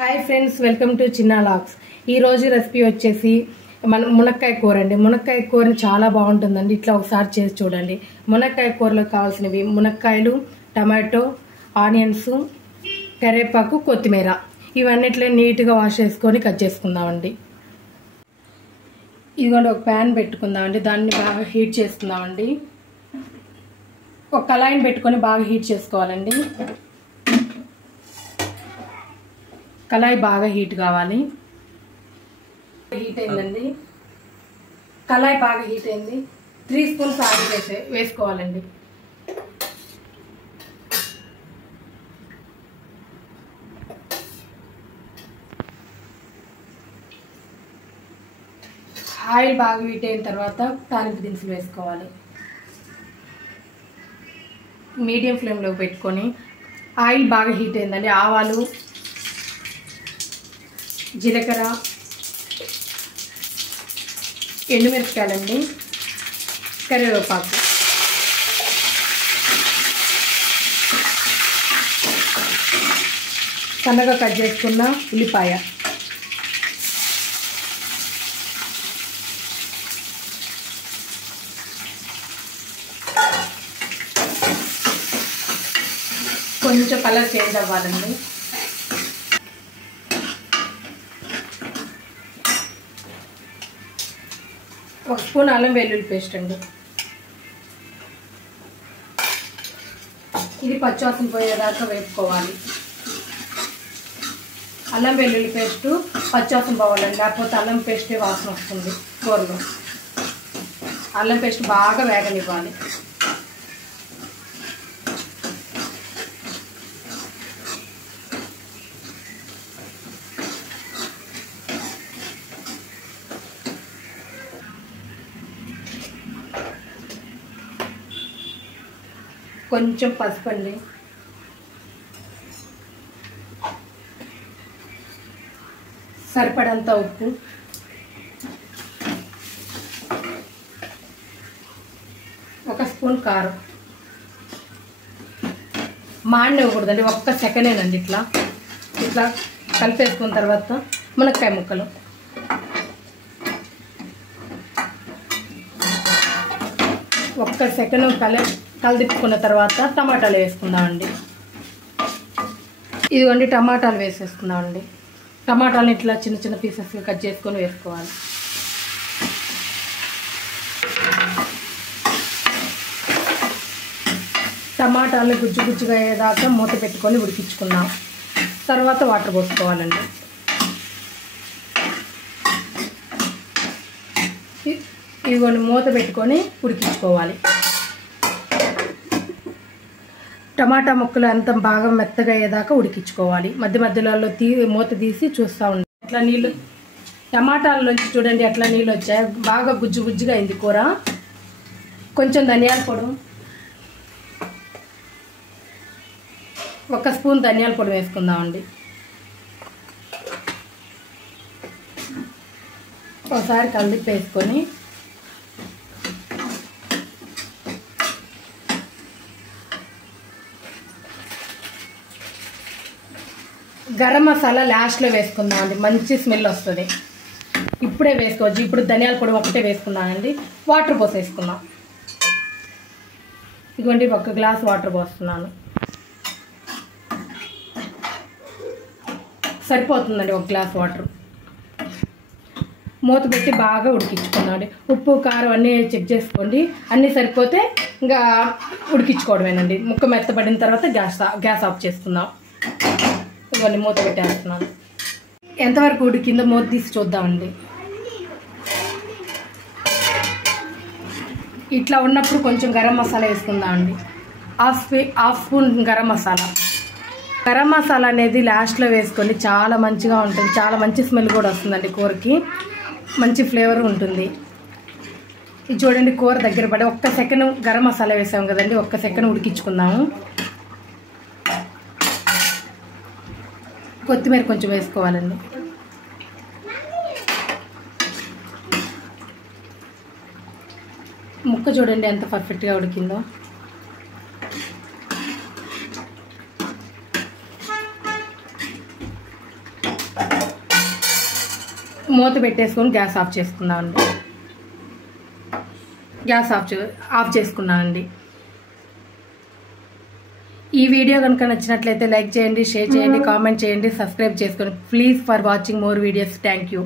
Hi friends, welcome to చిన్న logs. ఈ రోజు రెసిపీ వచ్చేసి మన మునక్కాయ కూర అండి. మునక్కాయ కూర చాలా బాగుంటుందండి. ఇట్లా ఒకసారి చేసి చూడండి. మునక్కాయ కూరలో కావాల్సినవి మునక్కాయలు, టమాటో, ఆనియన్స్, కరివేపాకు, కొత్తిమీర ఇవన్నిట్లో నీట్గా వాష్ చేసుకొని కట్ చేసుకుందామండి. ఇదిగోండి ఒక ప్యాన్ పెట్టుకుందామండి. దాన్ని బాగా హీట్ చేసుకుందామండి. ఒక కళాయిని పెట్టుకొని బాగా హీట్ చేసుకోవాలండి. కళాయి బాగా హీట్ కావాలి. హీట్ అయిందండి. కళాయి బాగా హీట్ అయింది. 3 స్పూన్స్ ఆయిల్ వేసుకోవాలండి. ఆయిల్ బాగా హీట్ అయిన తర్వాత తాలింపు దినుసులు వేసుకోవాలి. మీడియం ఫ్లేమ్లో పెట్టుకొని ఆయిల్ బాగా హీట్ అయిందండి. ఆవాలు, జీలకర్ర, ఎండుమిరపకాయలండి, కరివేపాకు, సన్నగా కట్ చేసుకున్న ఉల్లిపాయ, కొంచెం కలర్ చేంజ్ అవ్వాలండి. ఒక స్పూన్ అల్లం వెల్లుల్లి పేస్ట్ అండి. ఇది పచ్చివాసన పోయేదాకా వేపుకోవాలి. అల్లం వెల్లుల్లి పేస్ట్ పచ్చివాసన పోవాలండి, లేకపోతే అల్లం పేస్టే వాసన వస్తుంది కూరలో. అల్లం పేస్ట్ బాగా వేగనివ్వాలి. కొంచెం పసుపు అండి. సరిపడంత ఉప్పు, ఒక స్పూన్ కారం. మాడినివ్వకూడదండి, ఒక్క సెకండేనండి. ఇట్లా ఇట్లా కలిపేసుకున్న తర్వాత మునక్కాయ ముక్కలు, ఒక్క సెకండ్ కలిదిప్పుకున్న తర్వాత టమాటాలు వేసుకుందామండి. ఇదిగోండి టమాటాలు వేసేసుకుందామండి. టమాటాలను ఇట్లా చిన్న చిన్న పీసెస్గా కట్ చేసుకొని వేసుకోవాలి. టమాటాలను గుజ్జు గుజ్జుగా అయ్యేదాకా మూత పెట్టుకొని ఉడికించుకుందాం. తర్వాత వాటర్ పోసుకోవాలండి. ఇదిగోండి మూత పెట్టుకొని ఉడికించుకోవాలి. టమాటా ముక్కలు అంత బాగా మెత్తగా అయ్యేదాకా ఉడికించుకోవాలి. మధ్య మధ్యలో మూత తీసి చూస్తూ ఉండాలి. అట్లా నీళ్ళు టమాటాలలోంచి చూడండి ఎట్లా నీళ్ళు వచ్చాయి. బాగా గుజ్జు గుజ్జుగా అయింది కూర. కొంచెం ధనియాల పొడి, ఒక స్పూన్ ధనియాల పొడి వేసుకుందామండి. ఒకసారి కలిపి వేసుకొని గరం మసాలా లాస్ట్లో వేసుకుందామండి. మంచి స్మెల్ వస్తుంది. ఇప్పుడే వేసుకోవచ్చు. ఇప్పుడు ధనియాల పొడి ఒకటే వేసుకున్నానండి. వాటర్ పోసేసుకుందాం. ఇదిగోండి 1 గ్లాస్ వాటర్ పోస్తున్నాను. సరిపోతుందండి 1 గ్లాస్ వాటర్. మూత పెట్టి బాగా ఉడికించుకుందామండి. ఉప్పు కారం అన్నీ చెక్ చేసుకోండి. అన్నీ సరిపోతే ఇంకా ఉడికించుకోవడమేనండి. ముక్క మెత్తబడిన తర్వాత గ్యాస్ ఆఫ్ చేసుకుందాం. ఇవన్నీ మూత పెట్టేస్తున్నాను. ఎంతవరకు ఉడికిందో మూత తీసి చూద్దామండి. ఇట్లా ఉన్నప్పుడు కొంచెం గరం మసాలా వేసుకుందామండి. Half spoon garam masala. గరం మసాలా అనేది లాస్ట్లో వేసుకొని చాలా మంచిగా ఉంటుంది. చాలా మంచి స్మెల్ కూడా వస్తుందండి. కూరకి మంచి ఫ్లేవర్ ఉంటుంది. ఇది చూడండి కూర దగ్గర పడి ఒక్క సెకండ్ గరం మసాలా వేసాము కదండి. ఒక్క సెకండ్ ఉడికించుకుందాము. కొత్తిమీర కొంచెం వేసుకోవాలండి. ముక్క చూడండి ఎంత పర్ఫెక్ట్గా ఉడికిందో. మూత పెట్టేసుకొని గ్యాస్ ఆఫ్ చేసుకుందామండి. గ్యాస్ ఆఫ్ చేసుకున్నానండి. ఈ వీడియో కనుక నచ్చినట్లయితే లైక్ చేయండి, షేర్ చేయండి, కామెంట్ చేయండి, సబ్స్క్రైబ్ చేసుకోండి. Please for watching more videos. Thank you.